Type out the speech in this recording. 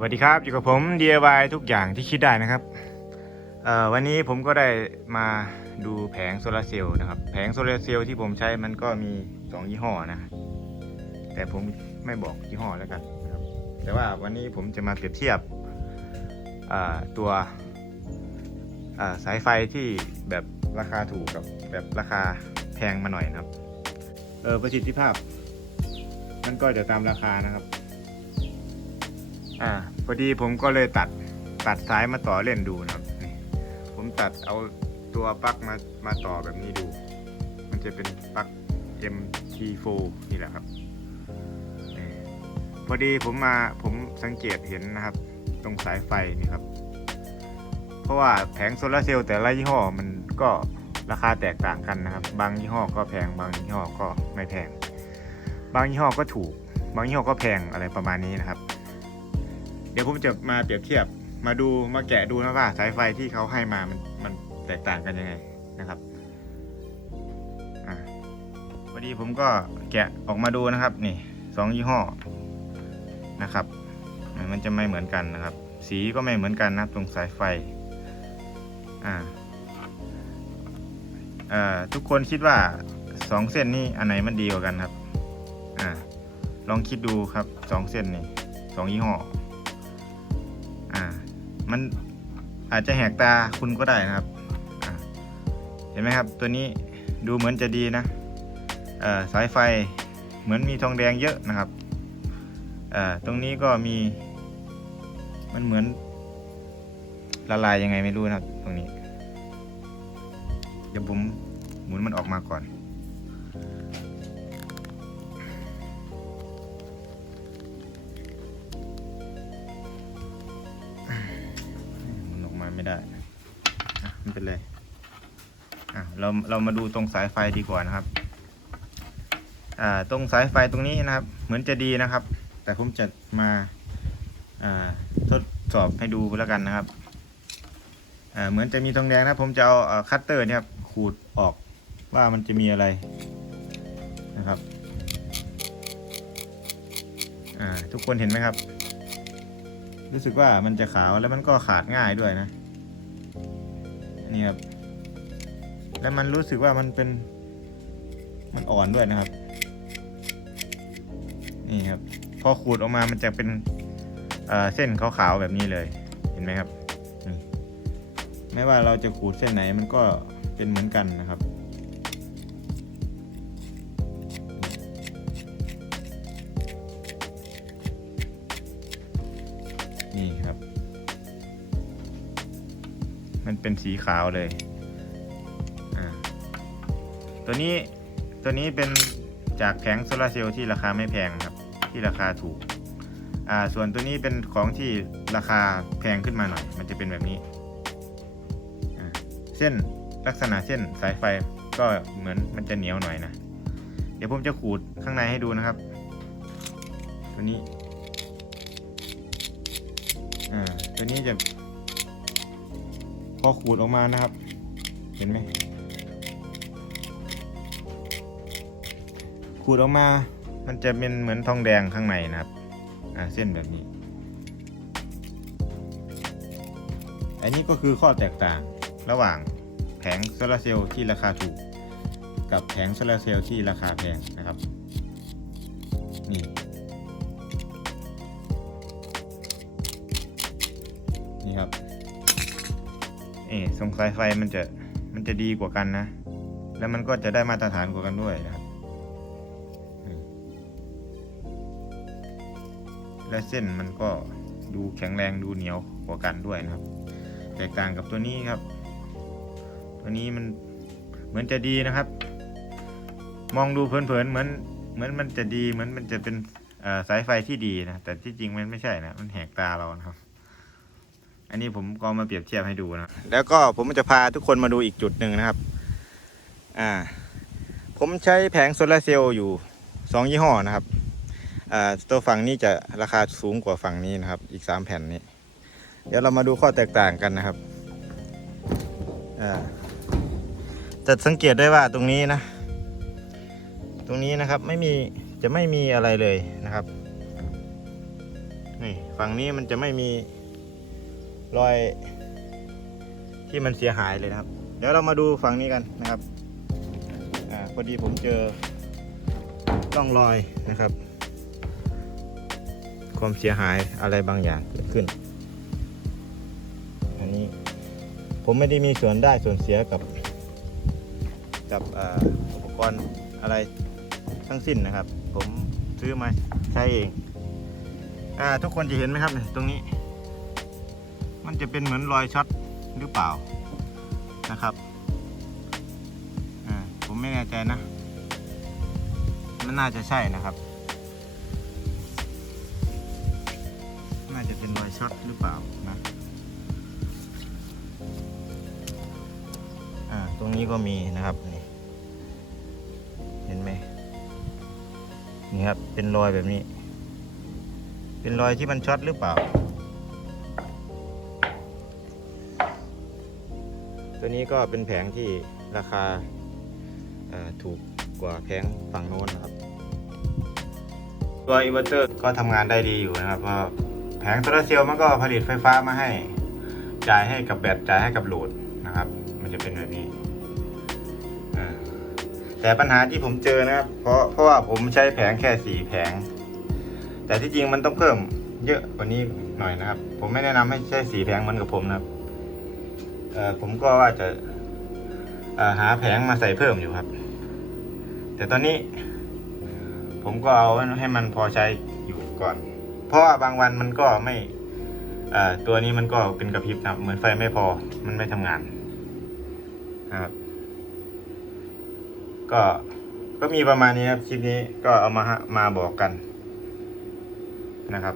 สวัสดีครับ อยู่กับผม DIY ทุกอย่างที่คิดได้นะครับวันนี้ผมก็ได้มาดูแผงโซลาร์เซลล์นะครับแผงโซลาร์เซลล์ที่ผมใช้มันก็มี 2 ยี่ห้อนะ แต่ผมไม่บอกยี่ห้อแล้วกันนะครับแต่ว่าวันนี้ผมจะมาเปรียบเทียบตัวสายไฟที่แบบราคาถูกกับแบบราคาแพงมาหน่อยนะครับประสิทธิภาพ มันก็จะตามราคานะครับ อ่า พอดีผมก็เลยตัดตัดสายมาต่อเล่นดูนะครับนี่ผมตัดเอาตัวปลั๊กมามาต่อแบบนี้ดู มันจะเป็นปลั๊ก MT4 นี่แหละครับพอดีผมมาผมสังเกตเห็นนะครับ ตรงสายไฟนี่ครับ เพราะว่าแผงโซลาร์เซลล์แต่ละยี่ห้อมันก็ราคาแตกต่างกันนะครับ บางยี่ห้อก็แพงบางยี่ห้อก็ไม่แพง บางยี่ห้อก็ถูก บางยี่ห้อก็แพงอะไรประมาณนี้นะครับ ผมจะมาเปรียบเทียบมาดูมาแกะดูนะว่าสายไฟที่เขาให้มามันมันแตกต่างกันยังไงนะครับอพอดีผมก็แกะออกมาดูนะครับ นี่สองยี่ห้อนะครับ มันจะไม่เหมือนกันนะครับ สีก็ไม่เหมือนกันนะตรงสายไฟอ่าเอ่อทุกคนคิดว่าสองเส้นนี้อันไหนมันดีกว่ากันครับ อ่า ลองคิดดูครับสองเส้นนี่สองยี่ห้อ มันอาจจะแหกตาคุณก็ได้นะครับ เห็นไหมครับตัวนี้ดูเหมือนจะดีนะสายไฟเหมือนมีทองแดงเยอะนะครับตรงนี้ก็มี มันเหมือนละลายยังไงไม่รู้นะครับ ตรงนี้ เดี๋ยวผมหมุนมันออกมาก่อน ไม่เป็นไรอะเราเรามาดูตรงสายไฟดีกว่านะครับอ่าตรงสายไฟตรงนี้นะครับ เหมือนจะดีนะครับ แต่ผมจะมาอ่าทดสอบให้ดูแล้วกันนะครับอ่าเหมือนจะมีทองแดงนะผมจะเอาคัตเตอร์เนี่ยครับขูดออกว่ามันจะมีอะไรนะครับอ่าทุกคนเห็นไหมครับ รู้สึกว่ามันจะขาวแล้วมันก็ขาดง่ายด้วยนะ นี่ครับ แล้วมันรู้สึกว่ามันเป็น มันอ่อนด้วยนะครับ นี่ครับ พอขูดออกมามันจะเป็นเเส้นขาวๆแบบนี้เลย เห็นไหมครับ ไม่ว่าเราจะขูดเส้นไหนมันก็เป็นเหมือนกันนะครับนี่ครับ มันเป็นสีขาวเลยอ่าตัวนี้ตัวนี้เป็นจากแผงโซลาเซลล์ที่ราคาไม่แพงครับ ที่ราคาถูก อ่า ส่วนตัวนี้เป็นของที่ราคาแพงขึ้นมาหน่อย มันจะเป็นแบบนี้อ่าเส้นลักษณะเส้นสายไฟก็เหมือนมันจะเหนียวหน่อยนะ เดี๋ยวผมจะขูดข้างในให้ดูนะครับ ตัวนี้ อ่า ตัวนี้จะ พอขูดออกมานะครับ เห็นไหมขูดออกมา มันจะเป็นเหมือนทองแดงข้างในนะครับอ่าเส้นแบบนี้ อันนี้ก็คือข้อแตกต่างระหว่างแผงโซลาร์เซลล์ที่ราคาถูก กับแผงโซลาร์เซลล์ที่ราคาแพงนะครับ นี่ เอ๋ทรงสายไฟมันจะมันจะดีกว่ากันนะ แล้วมันก็จะได้มาตรฐานกว่ากันด้วยนะครับและเส้นมันก็ดูแข็งแรงดูเหนียวกว่ากันด้วยนะครับ แตกต่างกับตัวนี้ครับ ตัวนี้มันเหมือนจะดีนะครับ มองดูเพลินๆเหมือนเหมือนมันจะดีเหมือนมันจะเป็นสายไฟที่ดีนะ แต่ที่จริงมันไม่ใช่นะ มันแหกตาเรานะครับ อันนี้ผมก็มาเปรียบเทียบให้ดูนะ แล้วก็ผมจะพาทุกคนมาดูอีกจุดหนึ่งนะครับ อ่า ผมใช้แผงโซลาร์เซลล์อยู่สองยี่ห้อนะครับ อ่าตัวฝั่งนี้จะราคาสูงกว่าฝั่งนี้นะครับ อีกสามแผ่นนี้ เดี๋ยวเรามาดูข้อแตกต่างกันนะครับ อ่า จะสังเกตได้ว่าตรงนี้นะ ตรงนี้นะครับไม่มีจะไม่มีอะไรเลยนะครับ นี่ฝั่งนี้มันจะไม่มี รอย ที่มันเสียหายเลยนะครับ เดี๋ยวเรามาดูฝั่งนี้กันนะครับอาพอดีผมเจอร่องรอยนะครับ ความเสียหายอะไรบางอย่างเกิดขึ้น อันนี้ผมไม่ได้มีส่วนได้ส่วนเสียกับกับอ่าอุปกรณ์อะไรทั้งสิ้นนะครับ ผมซื้อมาใช้เองอ่าทุกคนจะเห็นไหมครับตรงนี้ มันจะเป็นเหมือนรอยช็อตหรือเปล่านะครับอ่าผมไม่แน่ใจนะ มันน่าจะใช่นะครับ น่าจะเป็นรอยช็อตหรือเปล่านะอ่าตรงนี้ก็มีนะครับนี่เห็นไหมนี่ครับเป็นรอยแบบนี้ เป็นรอยที่มันช็อตหรือเปล่า ตัวนี้ก็เป็นแผงที่ราคาถูกกว่าแผงฝั่งโน้นนะครับ ตัวอินเวอร์เตอร์ก็ทำงานได้ดีอยู่นะครับเพราะแผงโซลาเซลล์มันก็ผลิตไฟฟ้ามาให้ จ่ายให้กับแบตจ่ายให้กับโหลดนะครับ มันจะเป็นแบบนี้แต่ปัญหาที่ผมเจอนะครับ เพราะเพราะว่าผมใช้แผงแค่สี่แผง แต่ที่จริงมันต้องเพิ่มเยอะกว่านี้หน่อยนะครับ ผมไม่แนะนำให้ใช้สีแผงเหมือนกับผมนะครับ ผมก็ว่าจะหาแผงมาใส่เพิ่มอยู่ครับ แต่ตอนนี้ ผมก็เอาให้มันพอใช้อยู่ก่อน เพราะว่าบางวันมันก็ไม่ตัวนี้มันก็เป็นกระพริบนะครับเหมือนไฟไม่พอมันไม่ทำงานนะครับ ก็ก็มีประมาณนี้ครับคลิปนี้ก็เอามามาบอกกันนะครับ